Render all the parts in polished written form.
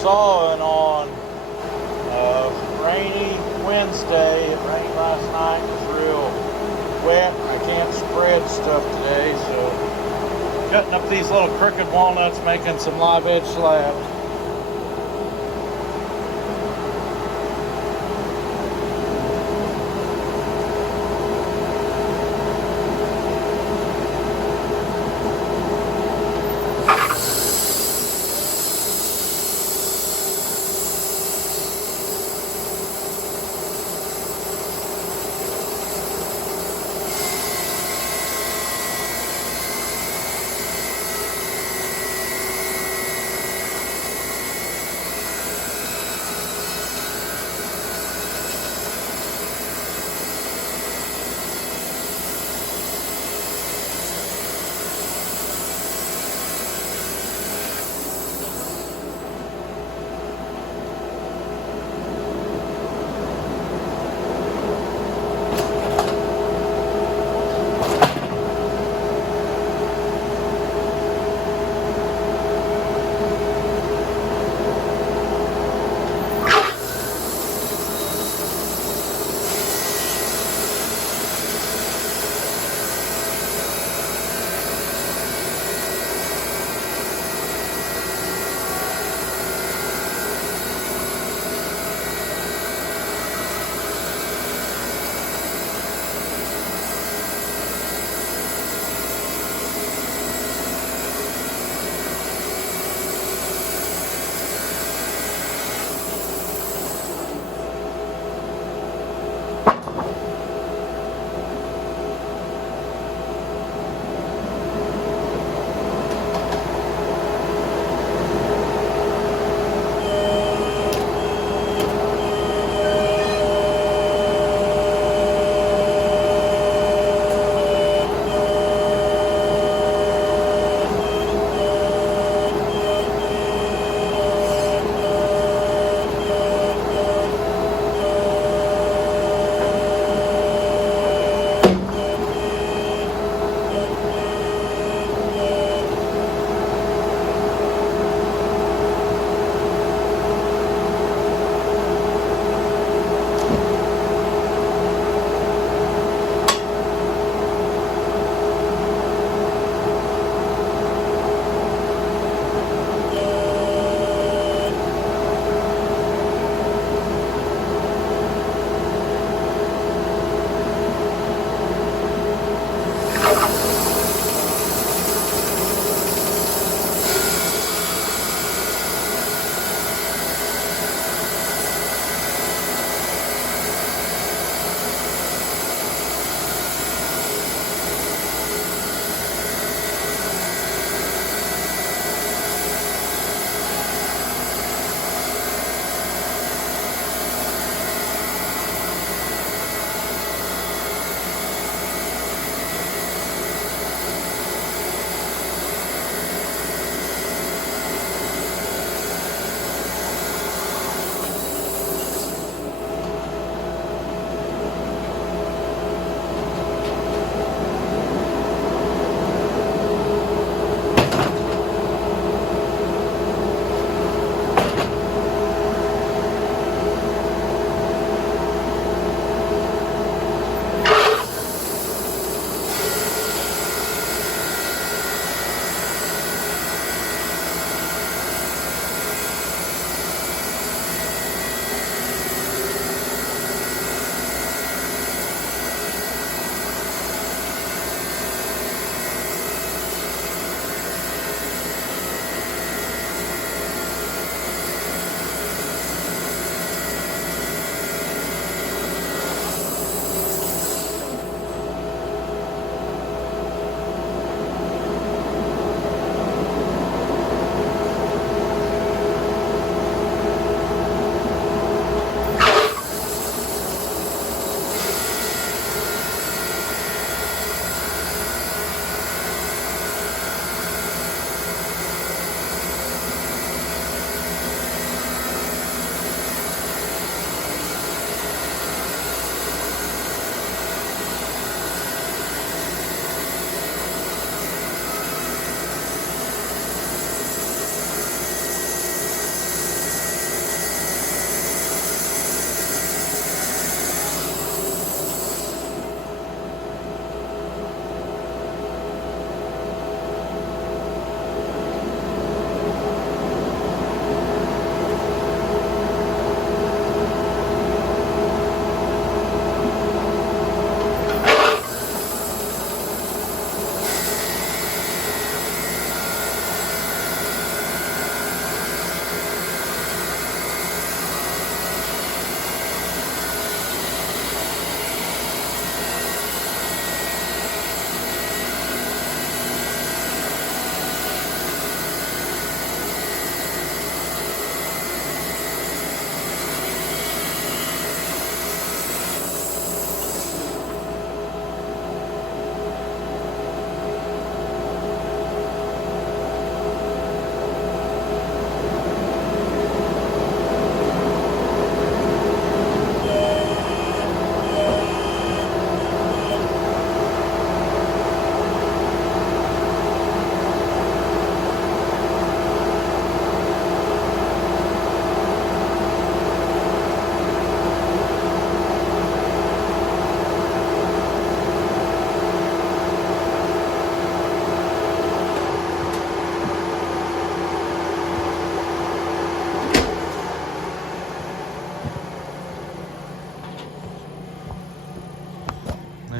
sawing on a rainy Wednesday. It rained last night. It was real wet. I can't spread stuff today, so cutting up these little crooked walnuts, making some live edge slabs.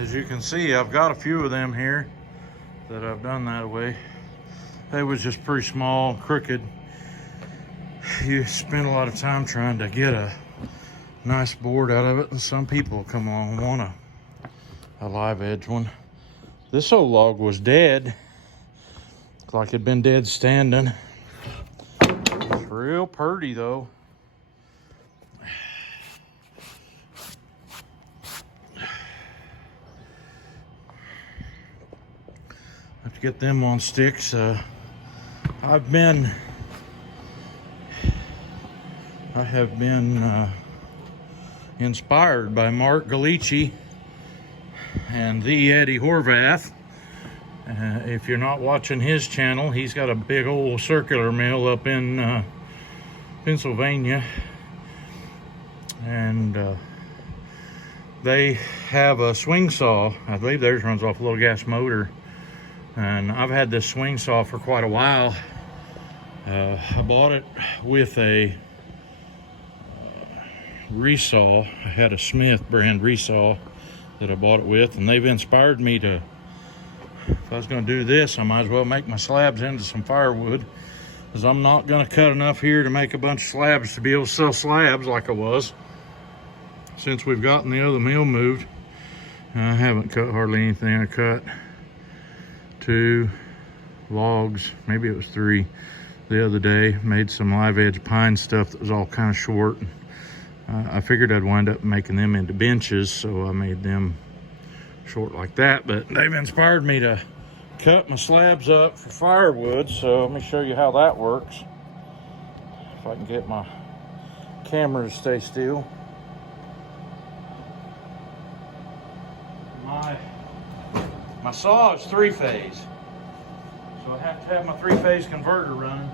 as you can see, I've got a few of them here that I've done that way. They was just pretty small, crooked. You spend a lot of time trying to get a nice board out of it, and some people come along and want a live edge one. This old log was dead. Looked like it'd been dead standing. It's real pretty though. Have to get them on sticks. I have been inspired by Mark Galici and the Eddie Horvath. If you're not watching his channel, he's got a big old circular mill up in Pennsylvania, and they have a swing saw. I believe theirs runs off a little gas motor, and I've had this swing saw for quite a while. I bought it with a resaw. I had a Smith brand resaw that I bought it with, and they've inspired me to, if I was going to do this, I might as well make my slabs into some firewood, because I'm not going to cut enough here to make a bunch of slabs to be able to sell slabs like I was. Since we've gotten the other mill moved, I haven't cut hardly anything. I cut 2 logs, maybe it was 3 the other day. Made some live edge pine stuff that was all kind of short. I figured I'd wind up making them into benches, so I made them short like that. But they've inspired me to cut my slabs up for firewood, so let me show you how that works. If I can get my camera to stay still. My saw is 3-phase, so I have to have my 3-phase converter running,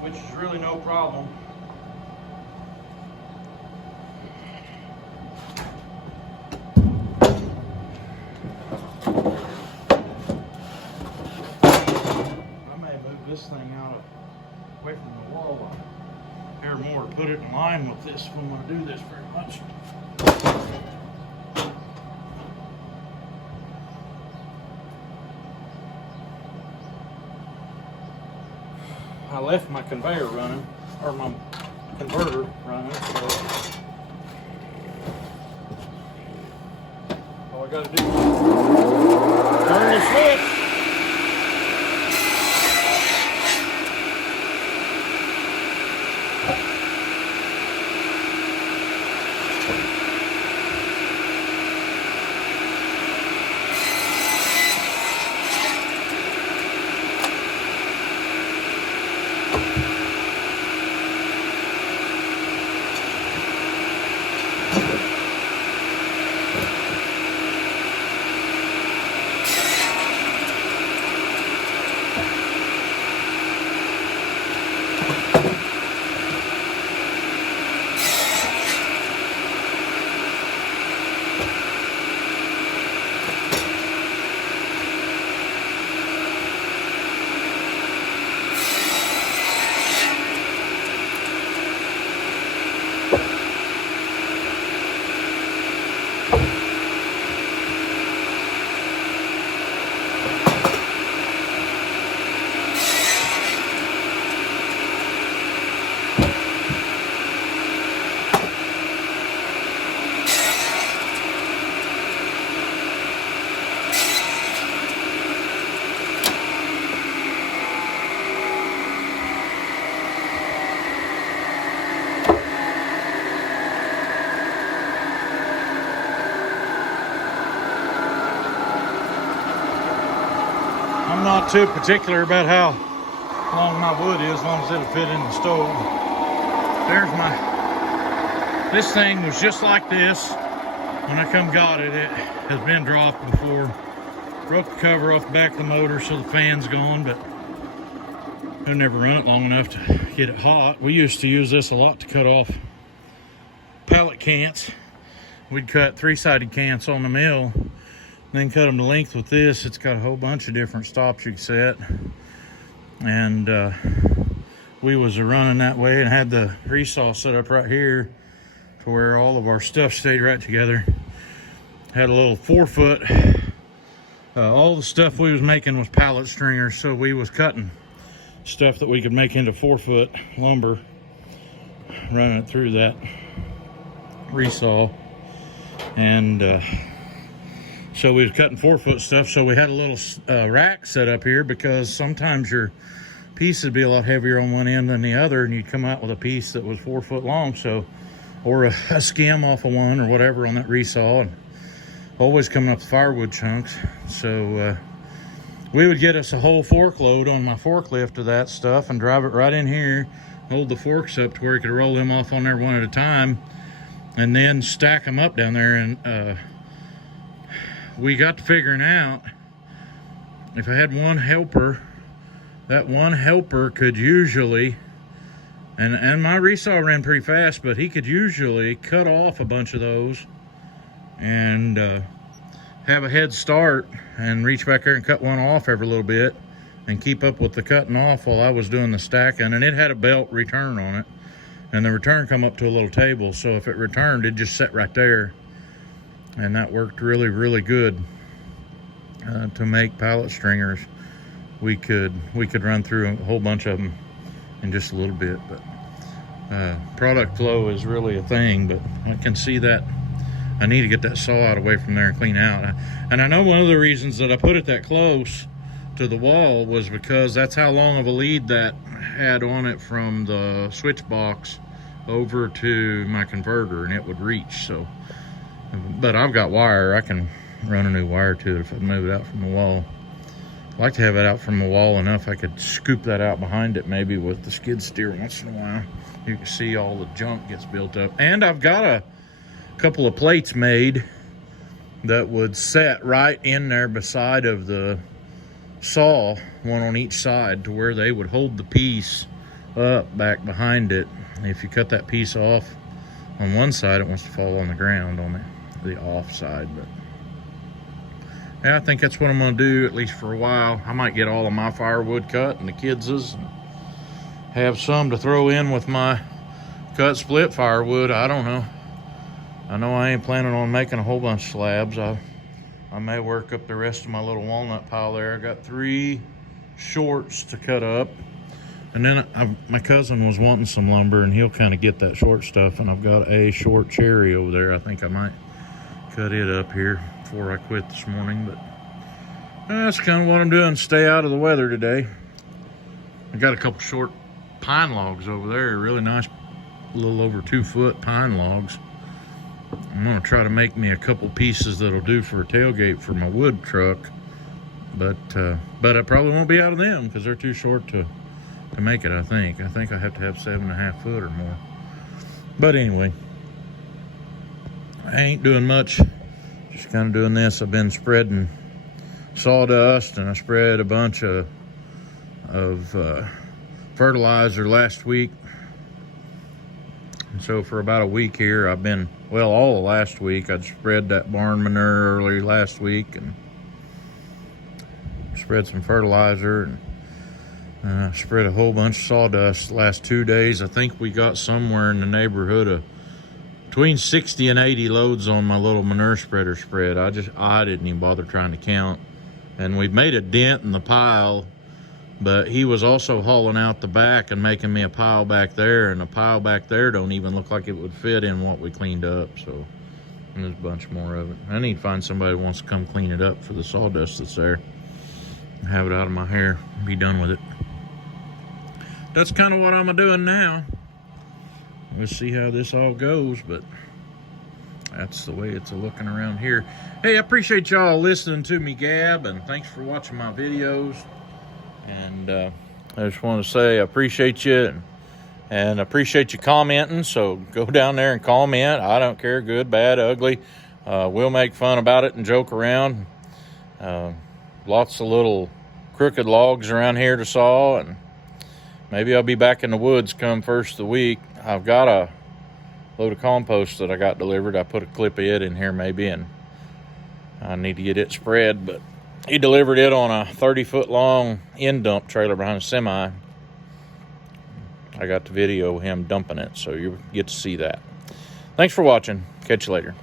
which is really no problem. This thing out away from the wall. Here more to put it in line with this when I do this very much. I left my conveyor running, or my converter running, so all I gotta do is turn the switch. I'm not too particular about how long my wood is, as long as it'll fit in the stove. There's this thing was just like this when I come got it. It has been dropped before. Broke the cover off the back of the motor, so the fan's gone, but I've never run it long enough to get it hot. We used to use this a lot to cut off pellet cants. We'd cut 3-sided cants on the mill, then cut them to length with this. It's got a whole bunch of different stops you can set, and we was running that way and had the resaw set up right here to where all of our stuff stayed right together. had a little 4-foot. All the stuff we was making was pallet stringers, so we was cutting stuff that we could make into 4-foot lumber, running it through that resaw. And so we was cutting 4-foot stuff, so we had a little rack set up here, because sometimes your piece would be a lot heavier on one end than the other, and you'd come out with a piece that was 4 foot long, so, or a skim off of one or whatever on that resaw, and always coming up with firewood chunks. So we would get us a whole fork load on my forklift of that stuff and drive it right in here, hold the forks up to where you could roll them off on there one at a time, and then stack them up down there. And we got to figuring out, if I had one helper, that one helper could usually, and my resaw ran pretty fast, but he could usually cut off a bunch of those and have a head start and reach back there and cut one off every little bit and keep up with the cutting off while I was doing the stacking. And it had a belt return on it, and the return come up to a little table, so if it returned, it just sat right there. And that worked really, really good to make pallet stringers. We could run through a whole bunch of them in just a little bit, but product flow is really a thing. But I can see that I need to get that saw out away from there and clean out. And I know one of the reasons that I put it that close to the wall was because that's how long of a lead that had on it from the switch box over to my converter, and it would reach. So, but I've got wire. I can run a new wire to it if I move it out from the wall. I like to have it out from the wall enough I could scoop that out behind it, maybe with the skid steer once in a while. You can see all the junk gets built up. And I've got a couple of plates made that would set right in there beside of the saw, one on each side, to where they would hold the piece up back behind it. If you cut that piece off on one side, it wants to fall on the ground on the off side. But yeah, I think that's what I'm gonna do, at least for a while. I might get all of my firewood cut and the kids's, and have some to throw in with my cut split firewood. I don't know. I know I ain't planning on making a whole bunch of slabs. I may work up the rest of my little walnut pile there. I got 3 shorts to cut up. And then my cousin was wanting some lumber, and he'll kind of get that short stuff. And I've got a short cherry over there. I think I might cut it up here before I quit this morning. But that's kind of what I'm doing. Stay out of the weather today. I got a couple short pine logs over there. Really nice, a little over 2 foot pine logs. I'm gonna try to make me a couple pieces that'll do for a tailgate for my wood truck, but I probably won't be out of them because they're too short to make it. I think I have to have 7.5 foot or more. But anyway, I ain't doing much, just kind of doing this. I've been spreading sawdust, and I spread a bunch of fertilizer last week. And so for about a week here, I've been, well, all of last week, I'd spread that barn manure early last week and spread some fertilizer, and spread a whole bunch of sawdust the last 2 days. I think we got somewhere in the neighborhood of between 60 and 80 loads on my little manure spreader spread. I didn't even bother trying to count. And we've made a dent in the pile, but he was also hauling out the back and making me a pile back there, and the pile back there don't even look like it would fit in what we cleaned up. So there's a bunch more of it. I need to find somebody who wants to come clean it up for the sawdust that's there. Have it out of my hair and be done with it. That's kind of what I'm doing now. We'll see how this all goes, but that's the way it's looking around here. Hey, I appreciate y'all listening to me gab, and thanks for watching my videos. And I just want to say I appreciate you, and appreciate you commenting. So go down there and comment. I don't care, good, bad, ugly. We'll make fun about it and joke around. Lots of little crooked logs around here to saw, and maybe I'll be back in the woods come first of the week. I've got a load of compost that I got delivered. I put a clip of it in here maybe, and I need to get it spread, but he delivered it on a 30-foot long end dump trailer behind a semi. I got the video of him dumping it, so you get to see that. Thanks for watching. Catch you later.